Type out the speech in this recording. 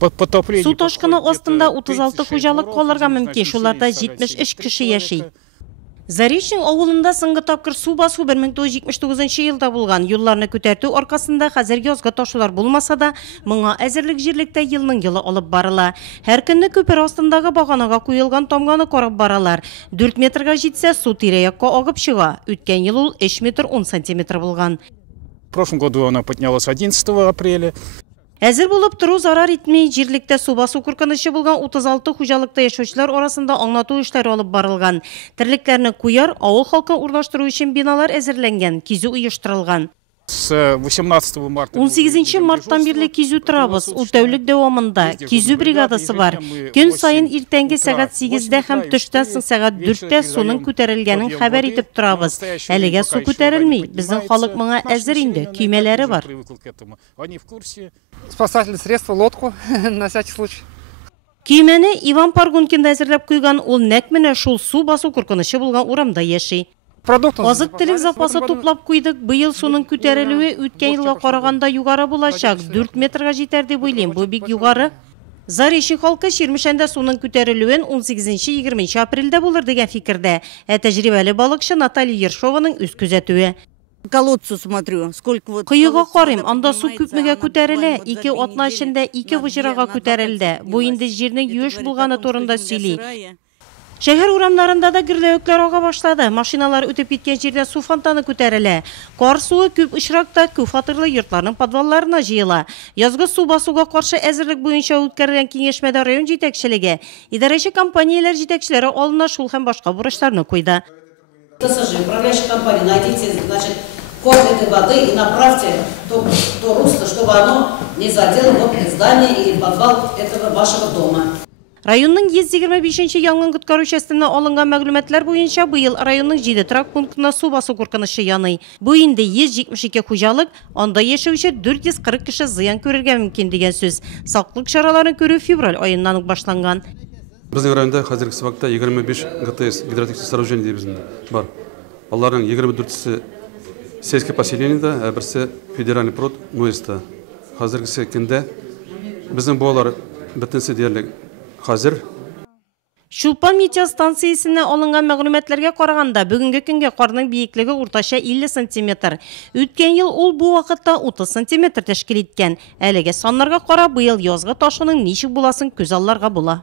Су ташкыны астында 36 хуҗалык калырга мөмкин, шуларда 73 кеше яши. Заречный авылында соңгы тапкыр су басу 1979 елда булган. Юлларны күтәртү аркасында хәзер язгы ташулар булмаса да, моңа әзерлек җирлектә елның елы алып барыла. Һәр көнне күпер астындагы баганага куелган тамганы карап баралар. 4 метрга җитсә, су тирә-якка агып чыга. Үткән ел ул 3 метр 10 сантиметр булган. В прошлом году она поднялась 11 апреля. Әзер булып туру зарар итмей, җирлектә су басу куркынышы булган 36 хуҗалыкта яшәүчеләр арасында аңлату эшләре алып барылган. Терлекләрне куяр, авыл халкын урнаштыру өчен биналар әзерләнгән, кизү оештырылган. С 18 марта 18 марттан бирле кизү торабыз. Ул тәүлек дәвамында кизү бригадасы бар. Көн сайын иртәнге сәгать 8дә һәм төштән соң сәгать 4дә суның күтәрелгәнен хәбәр итеп торабыз. Әлегә су күтәрелми. Безнең халык моңа әзер инде, көймәләре бар. Спасательные средства, лодку на всякий случай. Көймәне Иван Паргункин әзерләп куйган, ул нәкъ менә шул су басу куркынышы булган урамда яши. Азык-төлек запасы туплап куйдык. Быел суның күтәрелүе үткән елга караганда югары булачак. 4 метрга җитәр дип уйлыйм. Бу бик югары. Заречный халкы Ширмешәндә суның күтәрелүен 18-20 апрельдә булыр дигән фикердә. Тәҗрибәле балыкчы Наталья Ершованың үз күзәтүе. Колодцу смотрю, сколько вот... Кыйга карыйм, анда су күпмегә күтәрелә, 2 атна эчендә 2 выжырага күтәрелде. Бу инде җирнең юеш булганы турында сөйли. Шәһәр урамнарында да гөрләвекләр ага башлады. Машиналар үтеп киткән җирдә су фонтаны күтәрелә. Кар суы күп очракта күп фатирлы йортларның подвалларына җыела. Язгы су басуга каршы әзерлек буенча үткәрелгән киңәшмәдә район җитәкчелеге, идарәче компанияләр җитәкчеләре алына шул һәм башка бурычларны куйды. ТСЖ, управляющая компания, найдите, значит, корень этой воды и направьте то русло, чтобы оно не задело вот здание или подвал этого вашего дома. Районның 125 янгын коткару частына алынган мәгълүматлар буенча быел районның 7 трак пунктына су басу куркынышы яный. Бу инде 172 хуҗалык, анда яшәүче 440 кеше зыян күрергә мөмкин дигән сүз. Саклык чараларын күрү февраль аеннан ук башланган. Безнең районда хәзерге вакытта 25 ГТС гидротехник сооружение дибезне бар. Аларның 24-се сельское поселениедә, ә берсе федеральный прод муэста. Хәзергесе көндә безнең булалар бөтенсе диярлек хәзер. Шулпан метеостанциясенә алынган мәгълүматларга караганда, бүгенге көнгә карның бийеклеге уртача 50 см. Үткән ел ул бу вакытта 30 см тәшкил иткән. Әлегә саннарга карап, быел язгы ташуның ничек буласын күз алларга була.